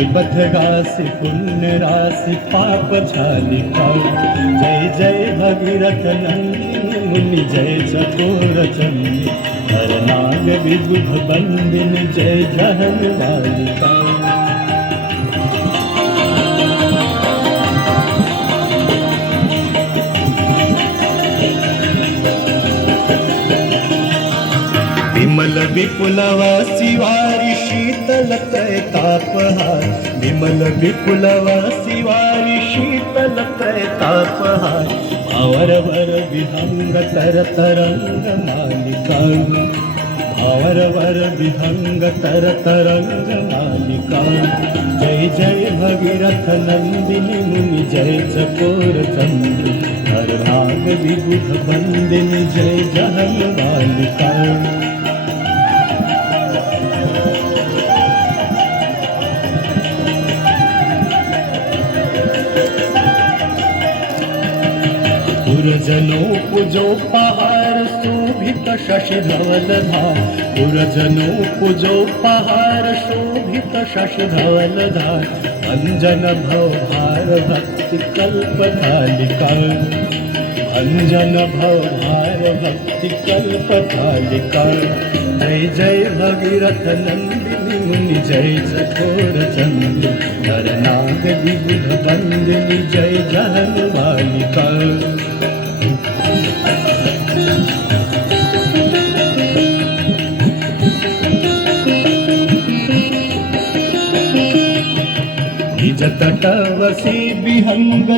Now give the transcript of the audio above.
निबद्ध राशि पुण्य राशि पाप झाली काऊ। जय जय भगीरथ नंदिनी मुनि जय चकोर चंदी। हर नाग विबुध बंदिनी जय जहन वाली काऊ। विमल विपुलवासी वारी शीतल तय तापहार। विमल विपुलवासी वारी शीतल तय तापहार। भावर वर विहंग तर तरंग मालिका। भावर वर विहंग तर तरंग मालिका। जय जय भगीरथ नंदिनी मुनि जय चकोर चंद्र। हर नाग विबुध बंदिनी जय जहन बालिका। पुरजनो पूजो पहाड़ शोभित शशि धवल धार। पुरजनो पूजो पहाड़ शोभित शशि धवल धार। अंजन भवभार भक्ति कल्प थालिका। अंजन भवभार भक्ति कल्प थालिका। जय जय भगीरथ नंदिनी मुनि जय चकोर चंद्र। हर नाग विबुध बंदिनी जय जहन बालिका। निज तटवसी विहंग